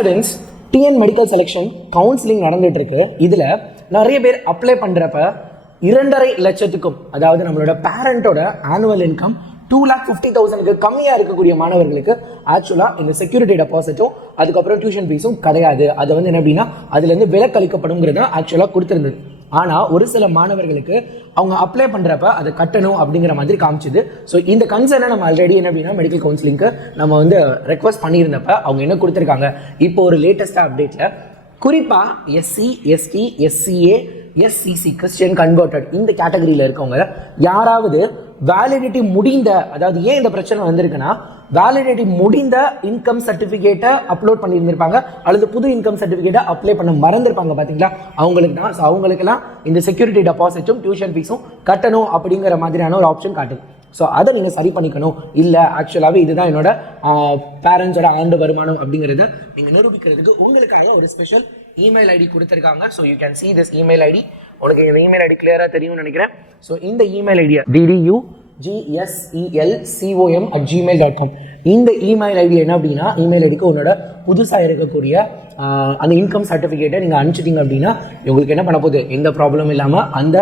Students, TN medical selection counselling நடந்துட்டு இருக்கு. இதுல நிறைய பேர் அப்ளை பண்றப்ப 2.5 லட்சத்துக்கும், அதாவது நம்மளோட பேரண்டோட ஆனுவல் இன்கம் 2,50,000க்கு கம்மியா இருக்கக்கூடிய மாணவர்களுக்கு ஆக்சுவலா இந்த செக்யூரிட்டி டெபாசிட்டும் அதுக்கப்புறம் டியூஷன் ஃபீஸும் கிடையாது. அது வந்து என்ன அப்படின்னா அதுல இருந்து விலக்களிக்கப்படும்ங்கிறத ஆக்சுவலா கொடுத்திருந்தது. ஆனா ஒரு சில மாணவர்களுக்கு அவங்க அப்ளை பண்றப்ப அதை கட்டணும் அப்படிங்கிற மாதிரி காமிச்சுது. ஸோ இந்த கன்சர்னை நம்ம ஆல்ரெடி என்ன அப்படின்னா மெடிக்கல் கவுன்சிலிங்க்கு நம்ம வந்து ரெக்வஸ்ட் பண்ணியிருந்தப்ப அவங்க என்ன கொடுத்துருக்காங்க, இப்போ ஒரு லேட்டஸ்டா அப்டேட்ல குறிப்பா SC, ST, SCA, SCC Christian converted இந்த கேட்டகரியில இருக்கவங்க யாராவது வேலிடிட்டி முடிந்த, அதாவது ஏன் இந்த பிரச்சனை வந்திருக்குன்னா வேலிடிட்டி முடிந்த இன்கம் சர்டிபிகேட்டை அப்லோட் பண்ணியிருந்திருப்பாங்க அல்லது புது இன்கம் சர்டிபிகேட்டை அப்ளை பண்ண மறந்துருப்பாங்க பாத்தீங்களா, அவங்களுக்கு தான். ஸோ அவங்களுக்கெல்லாம் இந்த செக்யூரிட்டி டெபாசிட்டும் டியூஷன் ஃபீஸும் கட்டணும் அப்படிங்கிற மாதிரியான ஒரு ஆப்ஷன் காட்டுது. ஸோ அதை நீங்கள் சரி பண்ணிக்கணும். இல்லை ஆக்சுவலாகவே இதுதான் என்னோட பேரண்ட்ஸோட ஆண்டு வருமானம் அப்படிங்கிறது நீங்கள் நிரூபிக்கிறதுக்கு உங்களுக்காக ஒரு ஸ்பெஷல் இமெயில் ஐடி கொடுத்துருக்காங்க. So you can see this email ID. உனக்கு இந்த இமெயில் ஐடி கிளியராக தெரியும்னு நினைக்கிறேன். ஸோ இந்த இமெயில் ஐடியா DDUGSELCOM@gmail.com இந்த இமெயில் ஐடி என்ன அப்படின்னா இமெயில் ஐடிக்கு உன்னோட புதுசாக இருக்கக்கூடிய அந்த இன்கம் சர்டிஃபிகேட்டை நீங்கள் அனுப்பிச்சிட்டிங்க அப்படின்னா உங்களுக்கு என்ன பண்ண போகுது, எந்த ப்ராப்ளமும் இல்லாமல் அந்த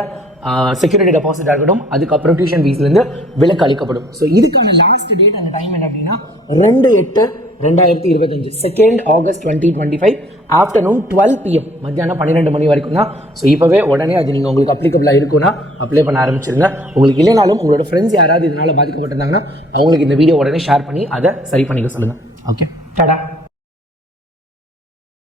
செக்யூரிட்டி டெபாசிட் ஆகட்டும் அதுக்கப்புறம் டியூஷன் ஃபீஸ்லேருந்து விலக்கு அளிக்கப்படும். ஸோ இதுக்கான லாஸ்ட் டேட் அந்த டைம் என்ன அப்படின்னா 2/8/2025 2 ஆகஸ்ட் 2025 ஆஃப்டர்நூன் 12 PM மத்தியானம் 12 மணி வரைக்கும் தான். ஸோ இப்போவே உடனே அது நீங்கள் உங்களுக்கு அப்ளிகபிளாக இருக்குன்னா அப்ளை பண்ண ஆரம்பிச்சிருங்க. உங்களுக்கு இல்லைனாலும் உங்களோட ஃப்ரெண்ட்ஸ் யாராவது இதனால் பாதிக்கப்பட்டிருந்தாங்கன்னா அவங்களுக்கு இந்த வீடியோ உடனே ஷேர் பண்ணி அதை சரி பண்ணிக்க சொல்லுங்கள். ஓகே, டாடா.